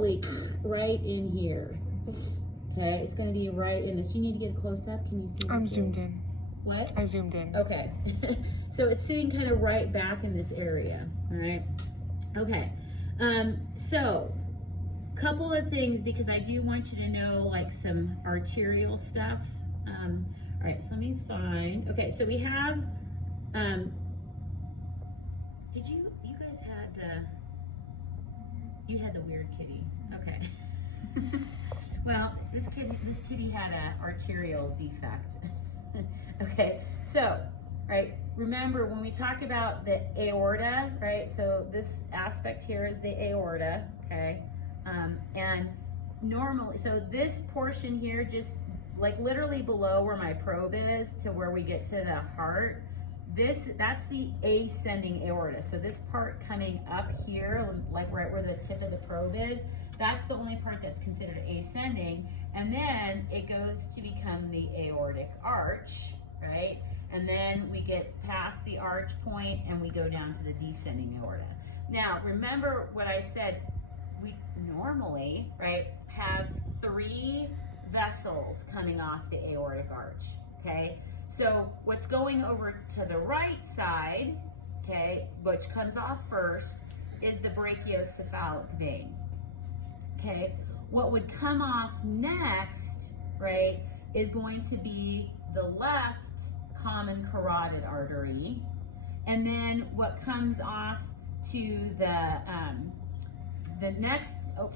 right in here. Okay, it's going to be right in this. You need to get a close up. Can you see this? I'm zoomed in. What? I zoomed in. Okay. So it's sitting kind of right back in this area. All right. Okay. So couple of things, because I do want you to know like some arterial stuff. All right, so let me find. Okay, so we have. Did you guys had the? You had the weird kitty. Okay. Well, this kitty had an arterial defect. Okay, so, right, remember when we talk about the aorta, right, so this aspect here is the aorta, okay, and normally, so this portion here, just like literally below where my probe is to where we get to the heart, that's the ascending aorta. So this part coming up here, like right where the tip of the probe is, that's the only part that's considered ascending, and then it goes to become the aortic arch, right? And then we get past the arch point and we go down to the descending aorta. Now, remember what I said, we normally, right, have 3 vessels coming off the aortic arch, okay? So what's going over to the right side, okay, which comes off first, is the brachiocephalic vein. Okay, what would come off next, right, is going to be the left common carotid artery, and then what comes off to the next,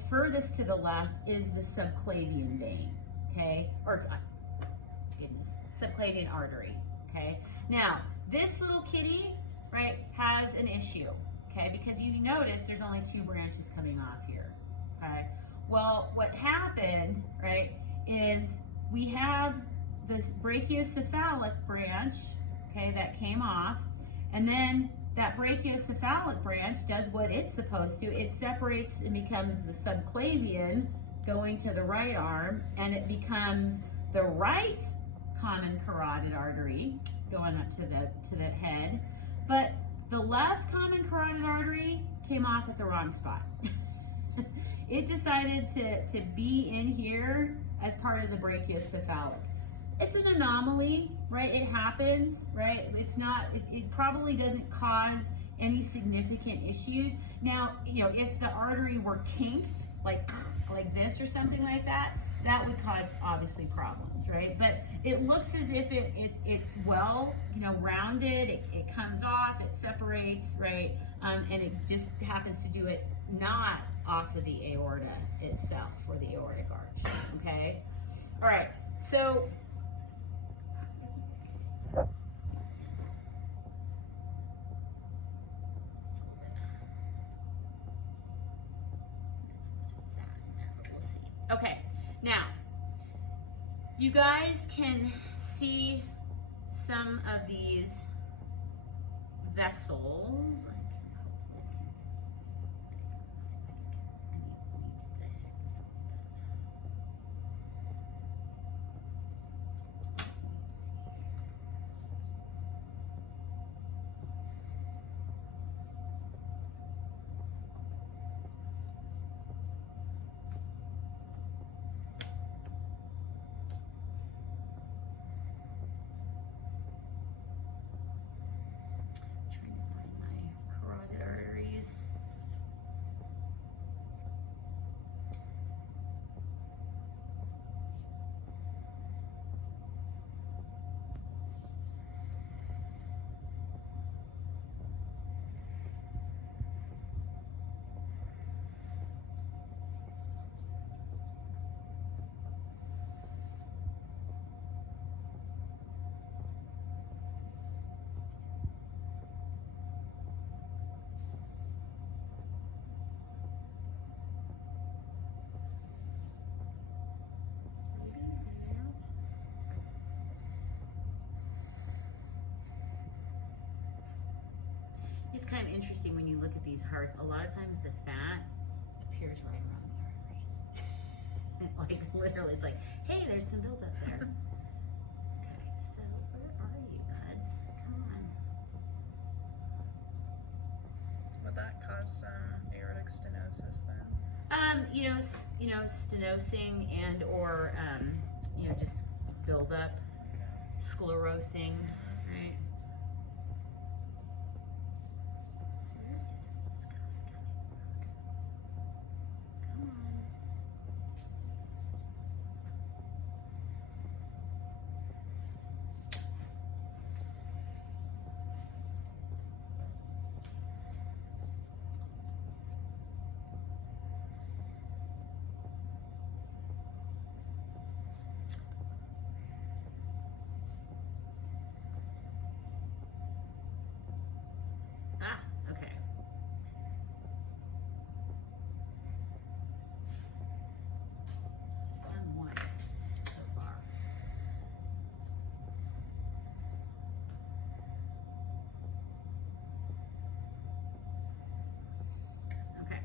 furthest to the left is the subclavian vein, okay, or goodness, subclavian artery, okay. Now, this little kitty, right, has an issue, okay, because you notice there's only 2 branches coming off here. Okay. Well, what happened, right, is we have this brachiocephalic branch, okay, that came off, and then that brachiocephalic branch does what it's supposed to. It separates and becomes the subclavian going to the right arm, and it becomes the right common carotid artery going up to the head, but the left common carotid artery came off at the wrong spot. It decided to be in here as part of the brachiocephalic. It's an anomaly, right? It happens, right? It's not, it probably doesn't cause any significant issues. Now, you know, if the artery were kinked, like this or something like that, that would cause obviously problems, right? But it looks as if it's well, you know, rounded, it comes off, it separates, right? And it just happens to do it not off of the aorta itself, or the aortic arch, okay? All right, so we'll see. Okay, now, you guys can see some of these vessels. It's kind of interesting when you look at these hearts. A lot of times the fat appears right around the arteries. Like literally, it's like, hey, there's some buildup there. Okay, so where are you, buds? Come on. Would that cause some aortic stenosis then? You stenosing and or just build up, sclerosing, right? Okay. Done one so far. Okay,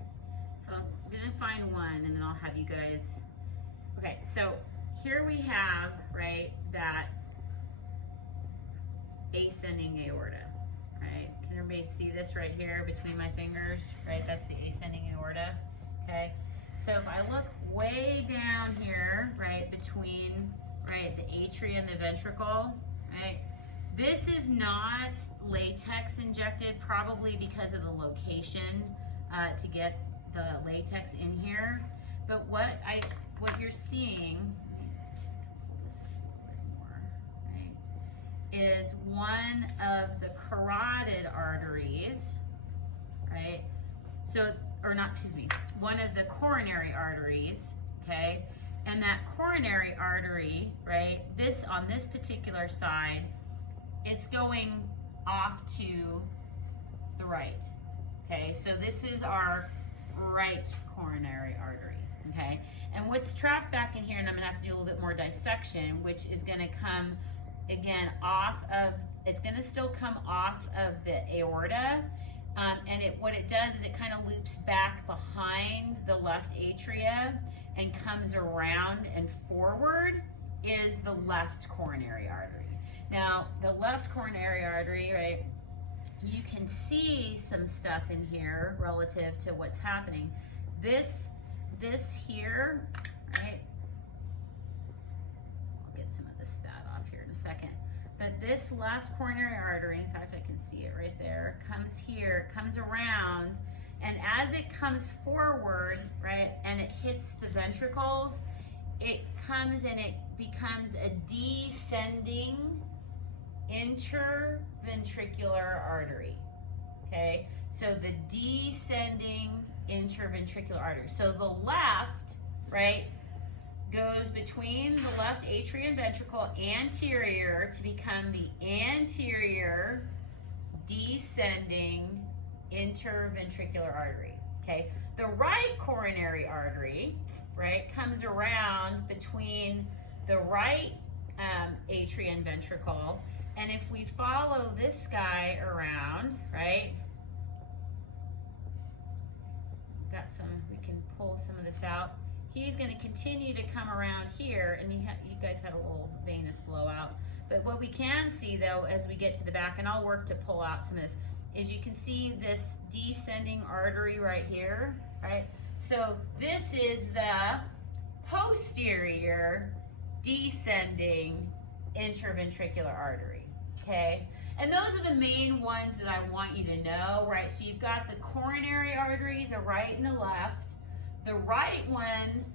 so I'm gonna find one and then I'll have you guys. Okay, so here we have, right, that ascending aorta. Right? Can everybody see this right here between my fingers? Right? That's the ascending aorta. Okay? So if I look way down here, right, between, right, the atria and the ventricle, right, this is not latex injected, probably because of the location to get the latex in here. But what you're seeing, is one of the carotid arteries, right? So, or not, excuse me, one of the coronary arteries, okay? And that coronary artery, right, this, on this particular side, it's going off to the right, okay? So this is our right coronary artery, okay? And what's trapped back in here, and I'm gonna have to do a little bit more dissection, which is gonna come again off of, it's going to still come off of the aorta, and what it does is it kind of loops back behind the left atria and comes around and forward is the left coronary artery. Now the left coronary artery, right, you can see some stuff in here relative to what's happening. This here, right, second. But this left coronary artery, in fact I can see it right there, comes here, comes around, and as it comes forward, right, and it hits the ventricles, it comes and it becomes a descending interventricular artery, okay? So the descending interventricular artery. So the left, right, goes between the left atrium and ventricle anterior to become the anterior descending interventricular artery, okay? The right coronary artery, right, comes around between the right atrium and ventricle, and if we follow this guy around, right, we can pull some of this out. He's going to continue to come around here, and you guys had a little venous blowout. But what we can see, though, as we get to the back, and I'll work to pull out some of this, is you can see this descending artery right here, right? So this is the posterior descending interventricular artery, okay? And those are the main ones that I want you to know, right? So you've got the coronary arteries, a right and a left. The right one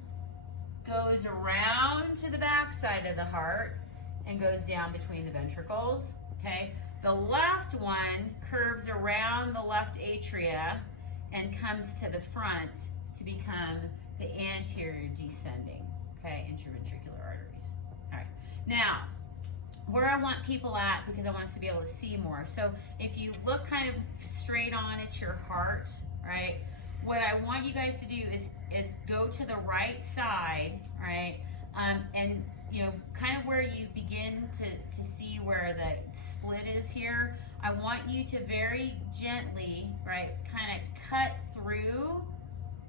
goes around to the back side of the heart and goes down between the ventricles, okay? The left one curves around the left atria and comes to the front to become the anterior descending, okay, interventricular arteries. All right, now, where I want people at, because I want us to be able to see more. So if you look kind of straight on at your heart, right, what I want you guys to do is go to the right side, right, and kind of where you begin to see where the split is here. I want you to very gently, right, kind of cut through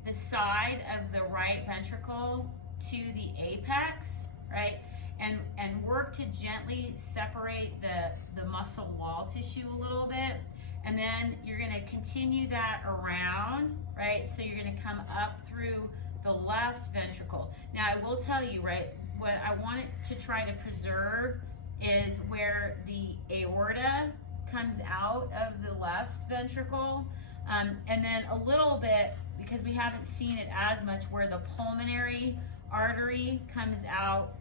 the side of the right ventricle to the apex, right, and work to gently separate the muscle wall tissue a little bit. And then you're going to continue that around, right? So you're going to come up through the left ventricle. Now I will tell you, right, what I want it to try to preserve is where the aorta comes out of the left ventricle, and then a little bit, because we haven't seen it as much, where the pulmonary artery comes out.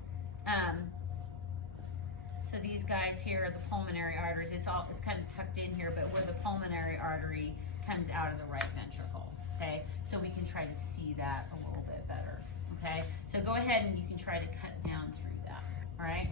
So these guys here are the pulmonary arteries. It's kind of tucked in here, but where the pulmonary artery comes out of the right ventricle, okay? So we can try to see that a little bit better, okay? So go ahead and you can try to cut down through that, all right?